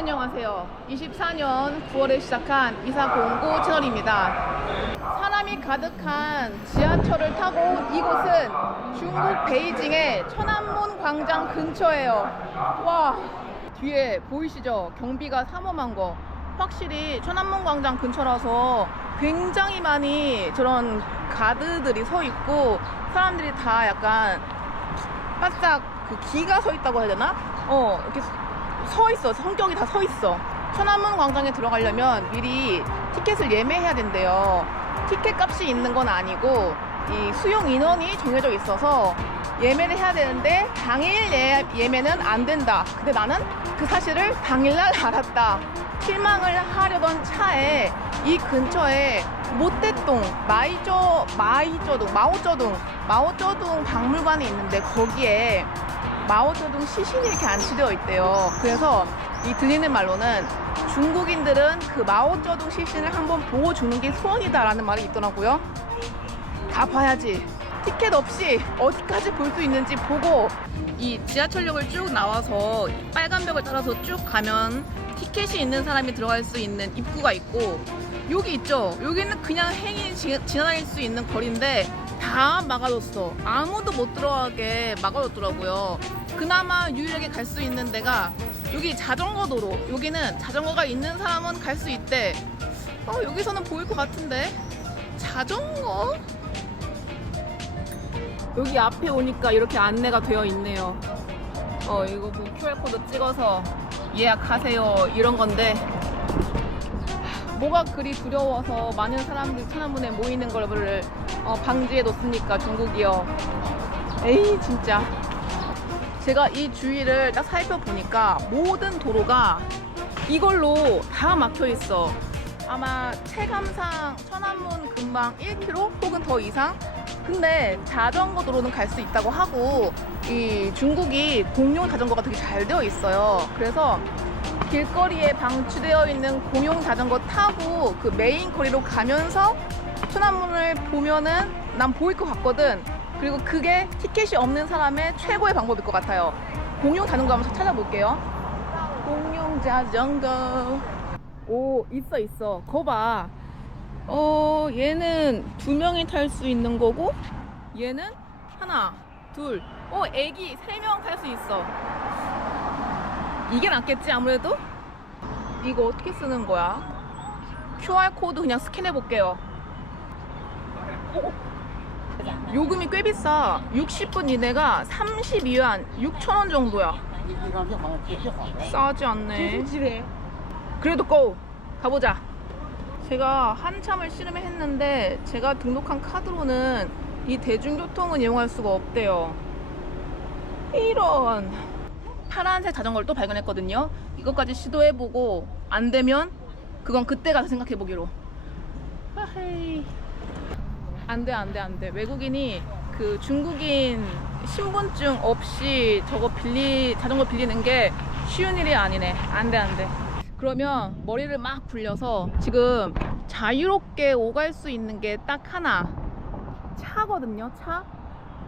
안녕하세요. 24년 9월에 시작한 이사공고 채널입니다. 사람이 가득한 지하철을 타고 이곳은 중국 베이징의 천안문 광장 근처예요. 와, 뒤에 보이시죠? 경비가 삼엄한 거. 확실히 천안문 광장 근처라서 굉장히 많이 저런 가드들이 서 있고 사람들이 다 약간 바짝 그 기가 서 있다고 해야 되나? 어, 이렇게 서 있어. 성격이 다 서 있어. 천안문 광장에 들어가려면 미리 티켓을 예매해야 된대요. 티켓 값이 있는 건 아니고 이 수용 인원이 정해져 있어서 예매를 해야 되는데 당일 예, 예매는 안 된다. 근데 나는 그 사실을 당일날 알았다. 실망을 하려던 차에 이 근처에 모떼동 마이저 마이저동 마오쩌둥 마오쩌둥 박물관이 있는데 거기에 마오쩌둥 시신이 이렇게 안치되어 있대요. 그래서 이 들리는 말로는 중국인들은 그 마오쩌둥 시신을 한번 보고 죽는 게 소원이다라는 말이 있더라고요. 다 봐야지. 티켓 없이 어디까지 볼 수 있는지 보고 이 지하철역을 쭉 나와서 빨간 벽을 따라서 쭉 가면 티켓이 있는 사람이 들어갈 수 있는 입구가 있고 여기 있죠. 여기는 그냥 행인 지- 지나다닐 수 있는 거리인데 다 막아뒀어. 아무도 못 들어가게 막아뒀더라고요. 그나마 유일하게 갈 수 있는 데가 여기 자전거 도로. 여기는 자전거가 있는 사람은 갈 수 있대. 어, 여기서는 보일 것 같은데. 자전거? 여기 앞에 오니까 이렇게 안내가 되어 있네요. 어, 이거 뭐 QR코드 찍어서 예약하세요. 이런 건데. 뭐가 그리 두려워서 많은 사람들이 천안문에 모이는 걸 어, 방지해 놓습니까 중국이요. 에이 진짜. 제가 이 주위를 딱 살펴보니까 모든 도로가 이걸로 다 막혀 있어. 아마 체감상 천안문 근방 1km 혹은 더 이상? 근데 자전거 도로는 갈 수 있다고 하고 이 중국이 공용 자전거가 되게 잘 되어 있어요. 그래서 길거리에 방치되어 있는 공용 자전거 타고 그 메인 거리로 가면서 천안문을 보면은 난 보일 것 같거든. 그리고 그게 티켓이 없는 사람의 최고의 방법일 것 같아요. 공용 자전거 한번 찾아볼게요. 공용 자전거. 오, 있어, 있어. 거 봐. 어, 얘는 두 명이 탈 수 있는 거고, 얘는 하나, 둘, 어, 애기 세 명 탈 수 있어. 이게 낫겠지 아무래도? 이거 어떻게 쓰는 거야? QR코드 그냥 스캔해 볼게요. 요금이 꽤 비싸. 60분 이내가 32yuan 6천원 정도야. 싸지 않네. 그래도 고! 가보자. 제가 한참을 씨름했는데 제가 등록한 카드로는 이 대중교통은 이용할 수가 없대요. 이런. 파란색 자전거를 또 발견했거든요. 이것까지 시도해보고 안되면 그건 그때 가서 생각해보기로. 하헤이. 안 돼, 안 돼, 안 돼. 외국인이 그 중국인 신분증 없이 저거 빌리, 자전거 빌리는 게 쉬운 일이 아니네. 안 돼, 안 돼. 그러면 머리를 막 굴려서 지금 자유롭게 오갈 수 있는 게 딱 하나. 차거든요, 차.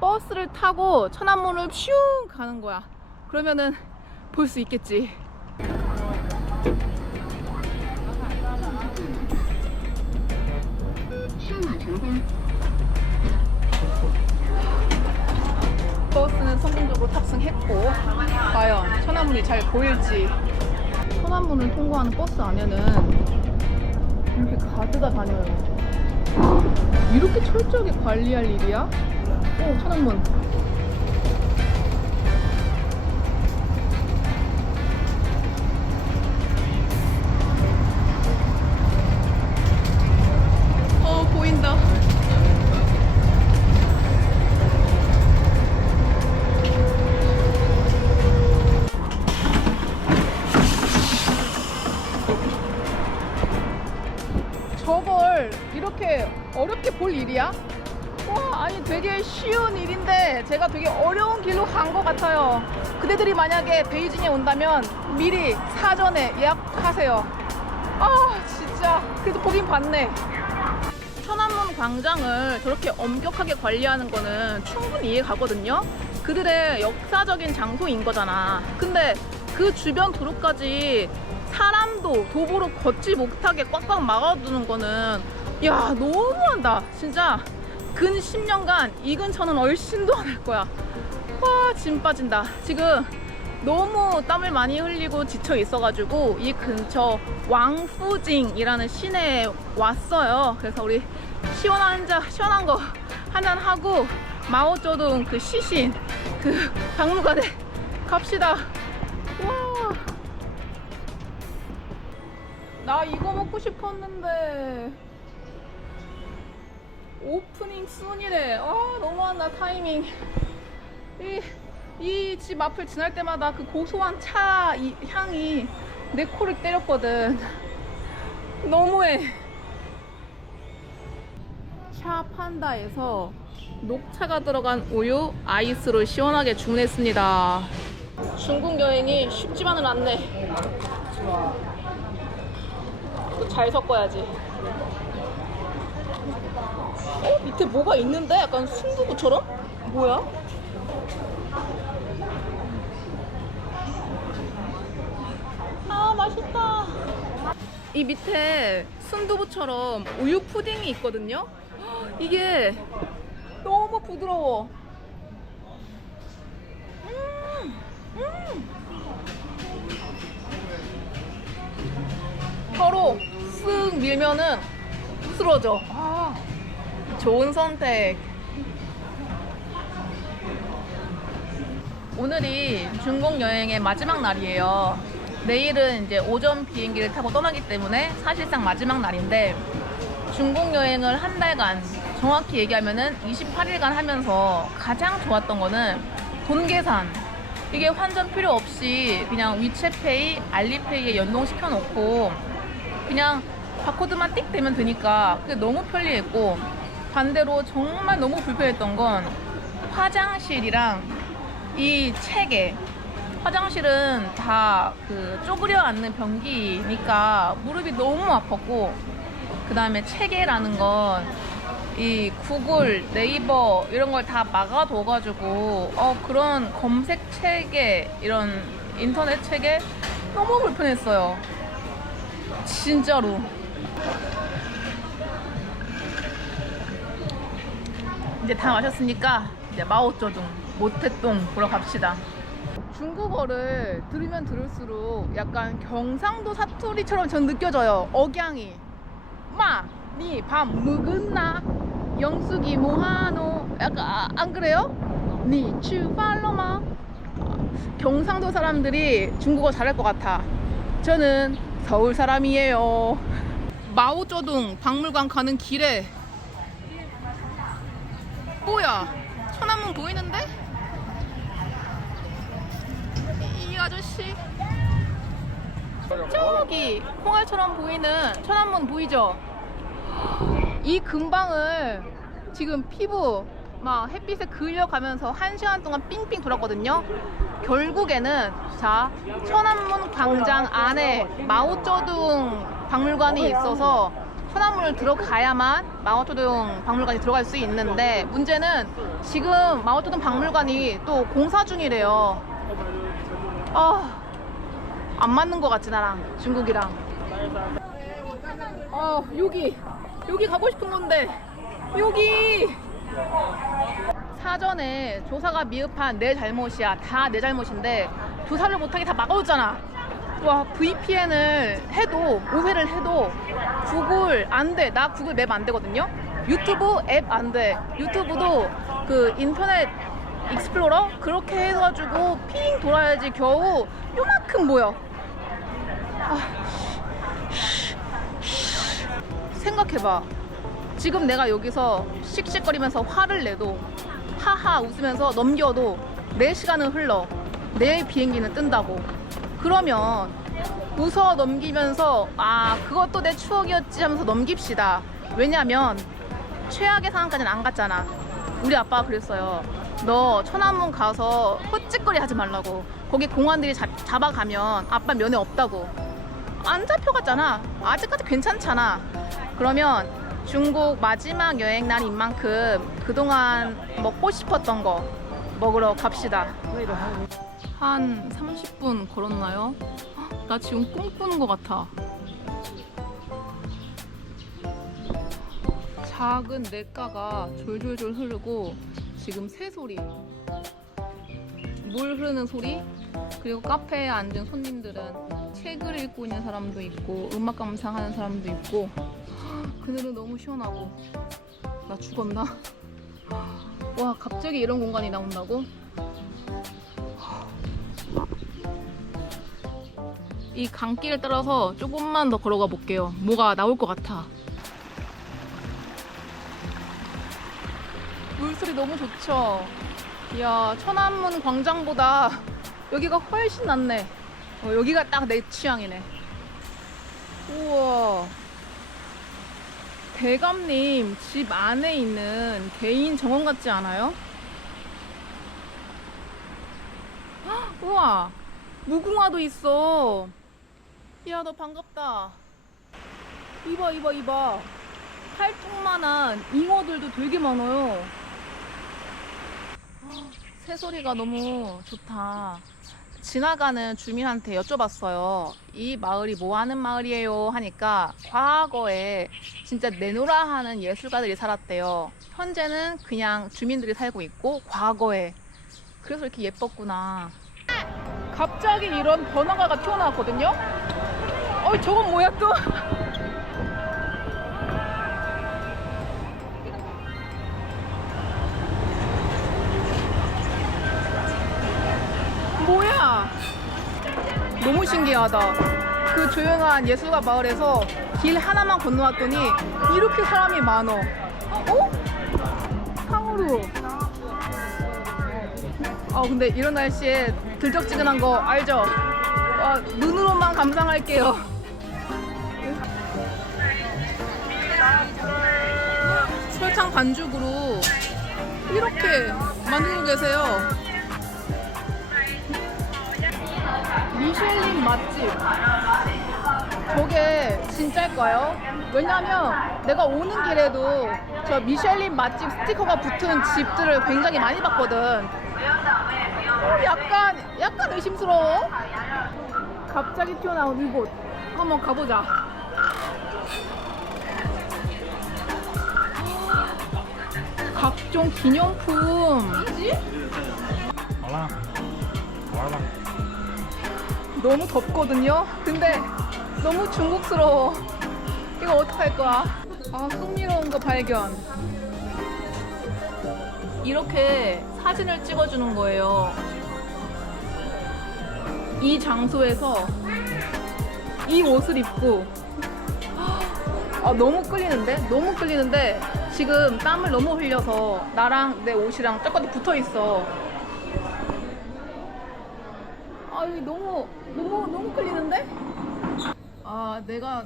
버스를 타고 천안문을 슝 가는 거야. 그러면은 볼 수 있겠지. 성공적으로 탑승했고 과연 천안문이 잘 보일지. 천안문을 통과하는 버스 안에는 이렇게 가드가 다녀요. 이렇게 철저하게 관리할 일이야? 오 천안문 그대들이 만약에 베이징에 온다면 미리 사전에 예약하세요. 아, 진짜. 그래도 보긴 봤네. 천안문 광장을 저렇게 엄격하게 관리하는 거는 충분히 이해 가거든요. 그들의 역사적인 장소인 거잖아. 근데 그 주변 도로까지 사람도 도보로 걷지 못하게 꽉꽉 막아두는 거는 야 너무한다 진짜 근 10년간 이 근처는 얼씬도 안 할 거야 와진 빠진다 지금 너무 땀을 많이 흘리고 지쳐 있어가지고 이 근처 왕푸징이라는 시내에 왔어요 그래서 우리 시원한 한잔 시원한 거 한잔 하고 마오쩌둥 그 시신 그 박물관에 갑시다 와. 나 이거 먹고 싶었는데 오프닝 순이래. 아 너무한다 타이밍. 이이집 앞을 지날 때마다 그 고소한 차 이, 향이 내 코를 때렸거든. 너무해. 차 판다에서 녹차가 들어간 우유 아이스로 시원하게 주문했습니다. 중국 여행이 쉽지만은 않네. 또잘 섞어야지. 어? 밑에 뭐가 있는데? 약간 순두부처럼? 뭐야? 아, 맛있다. 이 밑에 순두부처럼 우유 푸딩이 있거든요? 헉, 이게 너무 부드러워. 음, 음. 혀로 쓱 밀면은 쓰러져. 아, 좋은 선택. 오늘이 중국 여행의 마지막 날이에요. 내일은 이제 오전 비행기를 타고 떠나기 때문에 사실상 마지막 날인데 중국 여행을 한 달간 정확히 얘기하면은 28일간 하면서 가장 좋았던 거는 돈 계산. 이게 환전 필요 없이 그냥 위챗페이, 알리페이에 연동시켜 놓고 그냥 바코드만 띡 대면 되니까 그게 너무 편리했고 반대로 정말 너무 불편했던 건 화장실이랑 이 체계 화장실은 다 그 쪼그려 앉는 변기니까 무릎이 너무 아팠고 그 다음에 체계라는 건 이 구글, 네이버 이런 걸 다 막아둬가지고 어 그런 검색 체계 이런 인터넷 체계 너무 불편했어요. 진짜로. 이제 다 마셨으니까 이제 마오쩌둥 모태똥 보러 갑시다. 중국어를 들으면 들을수록 약간 경상도 사투리처럼 전 느껴져요. 억양이. 마, 니 밥 먹었나? 영숙이 뭐하노? 약간 아, 안 그래요? 니 추팔로마? 경상도 사람들이 중국어 잘할 것 같아. 저는 서울 사람이에요. 마오쩌둥 박물관 가는 길에 뭐야? 천안문 보이는데? 아저씨 저기 홍알처럼 보이는 천안문 보이죠? 이 근방을 지금 피부 막 햇빛에 그려가면서 한 시간 동안 삥삥 돌았거든요. 결국에는 자 천안문 광장 안에 마오쩌둥 박물관이 있어서 천안문을 들어가야만 마오쩌둥 박물관이 들어갈 수 있는데 문제는 지금 마오쩌둥 박물관이 또 공사 중이래요. 아, 안 맞는 것 같지 나랑. 중국이랑. 어 여기. 여기 가고 싶은 건데. 여기. 사전에 조사가 미흡한 내 잘못이야. 다 내 잘못인데 조사를 못하게 다 막아줬잖아. 와 VPN을 해도 오해를 해도 구글 안돼. 나 구글 맵 안 되거든요? 유튜브 앱 안돼. 유튜브도 그 인터넷 익스플로러 그렇게 해가지고 핑 돌아야지 겨우 요만큼 보여 아, 생각해봐. 지금 내가 여기서 씩씩거리면서 화를 내도 하하 웃으면서 넘겨도 내 시간은 흘러. 내 비행기는 뜬다고. 그러면 웃어 넘기면서 아 그것도 내 추억이었지 하면서 넘깁시다. 왜냐면 최악의 상황까지는 안 갔잖아. 우리 아빠가 그랬어요. 너 천안문 가서 헛짓거리 하지 말라고. 거기 공안들이 잡, 잡아가면 아빠 면회 없다고. 안 잡혀갔잖아. 아직까지 괜찮잖아. 그러면 중국 마지막 여행 날인 만큼 그동안 먹고 싶었던 거 먹으러 갑시다. 한 30분 걸었나요? 헉, 나 지금 꿈꾸는 것 같아. 작은 냇가가 졸졸졸 흐르고 지금 새 소리, 물 흐르는 소리, 그리고 카페에 앉은 손님들은 책을 읽고 있는 사람도 있고 음악 감상하는 사람도 있고 그늘은 너무 시원하고 나 죽었나? 와 갑자기 이런 공간이 나온다고? 이 강길을 따라서 조금만 더 걸어가 볼게요. 뭐가 나올 것 같아. 물소리 너무 좋죠? 이야, 천안문 광장보다 여기가 훨씬 낫네. 어, 여기가 딱 내 취향이네. 우와. 대감님 집 안에 있는 개인 정원 같지 않아요? 헉, 우와. 무궁화도 있어. 이야, 너 반갑다. 이봐, 이봐, 이봐. 팔뚝만한 잉어들도 되게 많아요. 새소리가 너무 좋다. 지나가는 주민한테 여쭤봤어요. 이 마을이 뭐 하는 마을이에요? 하니까 과거에 진짜 내노라 하는 예술가들이 살았대요. 현재는 그냥 주민들이 살고 있고 과거에 그래서 이렇게 예뻤구나. 갑자기 이런 번화가가 튀어나왔거든요. 어, 저건 뭐야 또? 뭐야? 너무 신기하다. 그 조용한 예술가 마을에서 길 하나만 건너왔더니 이렇게 사람이 많어. 어? 탕후루. 아 근데 이런 날씨에 들적지근한 거 알죠? 와, 눈으로만 감상할게요. 설탕 반죽으로 이렇게 만들고 계세요. 미쉐린 맛집. 저게 진짜일까요? 왜냐면 내가 오는 길에도 저 미쉐린 맛집 스티커가 붙은 집들을 굉장히 많이 봤거든. 어, 약간, 약간 의심스러워. 갑자기 튀어나온 이곳. 한번 가보자. 각종 기념품. 好 너무 덥거든요. 근데 너무 중국스러워. 이거 어떡할 거야? 아, 흥미로운 거 발견. 이렇게 사진을 찍어주는 거예요. 이 장소에서 이 옷을 입고 아, 너무 끌리는데? 너무 끌리는데 지금 땀을 너무 흘려서 나랑 내 옷이랑 저까지 붙어 있어. 아 여기 너무 너무 너무 끌리는데? 아 내가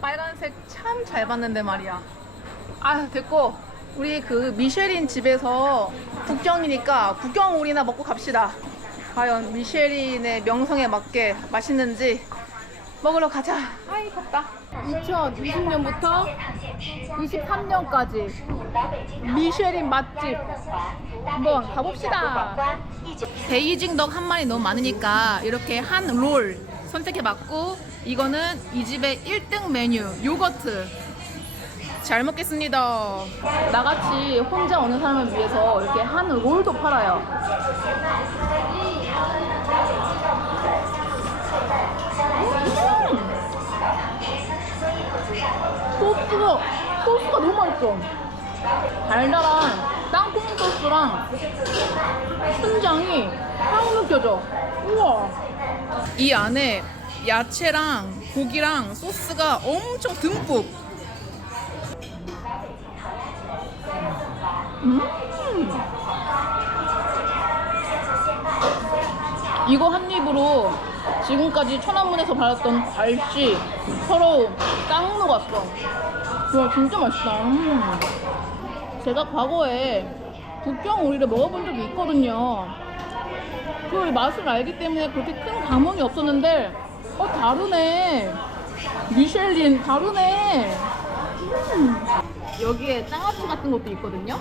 빨간색 참 잘 봤는데 말이야. 아 됐고 우리 그 미쉐린 집에서 국경이니까 국경오리나 먹고 갑시다. 과연 미쉐린의 명성에 맞게 맛있는지 먹으러 가자. 아이 덥다. 2020년부터 23년까지 미쉐린 맛집. 한번 가봅시다. 베이징 덕 한 마리 너무 많으니까 이렇게 한 롤 선택해봤고 이거는 이 집의 1등 메뉴 요거트. 잘 먹겠습니다. 나같이 혼자 오는 사람을 위해서 이렇게 한 롤도 팔아요 소스가 소스가 너무 맛있어 달달한 땅콩 소스랑 순장이 확 느껴져. 우와. 이 안에 야채랑 고기랑 소스가 엄청 듬뿍. 음. 이거 한 입으로 지금까지 천안문에서 받았던 갈치, 서러움 딱 녹았어. 와 진짜 맛있다. 음. 제가 과거에 북경 오리를 먹어본 적이 있거든요. 그 맛을 알기 때문에 그렇게 큰 감흥이 없었는데, 어, 다르네. 미셸린, 다르네. 음. 여기에 장아찌 같은 것도 있거든요.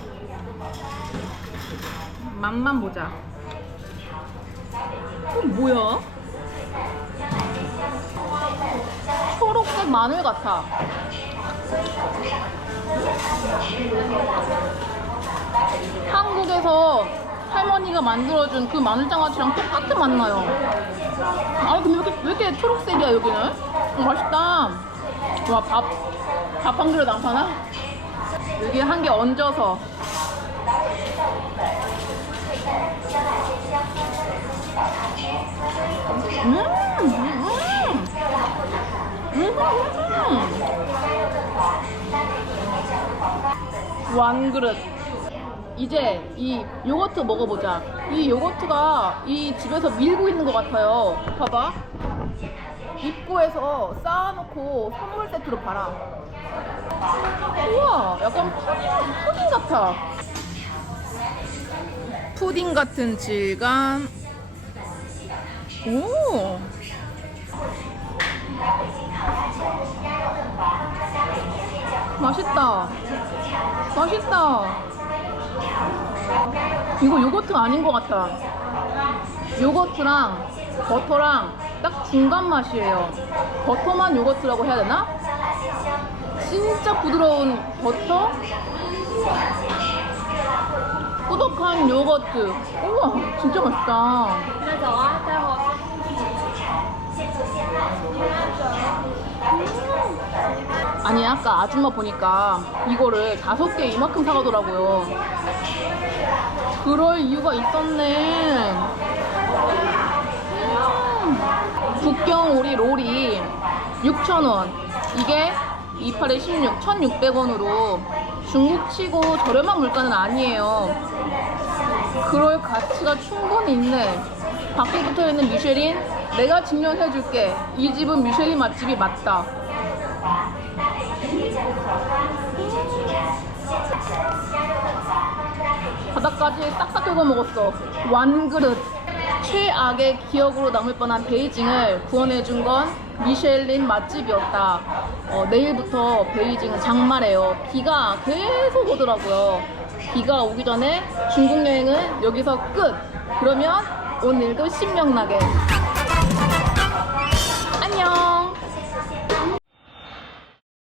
맛만 보자. 어, 뭐야? 딱 마늘 같아. 한국에서 할머니가 만들어준 그 마늘장아찌랑 똑같은 맛 나요. 아 근데 왜 이렇게, 왜 이렇게 초록색이야 여기는? 어, 맛있다. 와 밥 밥 한 그릇 안 파나? 여기 한 개 얹어서. 음, 음, 음, 음. 완 그릇. 이제 이 요거트 먹어보자. 이 요거트가 이 집에서 밀고 있는 것 같아요. 봐봐. 입구에서 쌓아놓고 선물 세트로 팔아. 우와, 약간 푸딩, 푸딩 같아. 푸딩 같은 질감. 오. 맛있다. 맛있다. 이거 요거트 아닌 것 같다. 요거트랑 버터랑 딱 중간 맛이에요. 버터만 요거트라고 해야 되나? 진짜 부드러운 버터? 꾸덕한 요거트. 우와, 진짜 맛있다. 아까 아줌마 보니까 이거를 다섯 개 이만큼 사가더라고요. 그럴 이유가 있었네. 음. 국경 오리 롤이 6,000원. 이게 28에 16, 1,600원으로 중국 치고 저렴한 물가는 아니에요. 그럴 가치가 충분히 있네. 밖에 붙어 있는 미쉐린, 내가 증명해줄게. 이 집은 미쉐린 맛집이 맞다. 바닥까지 싹싹 긁어 먹었어. 완 그릇. 최악의 기억으로 남을 뻔한 베이징을 구원해준 건 미쉐린 맛집이었다. 어, 내일부터 베이징은 장마래요. 비가 계속 오더라고요. 비가 오기 전에 중국 여행은 여기서 끝. 그러면 오늘도 신명나게. 안녕.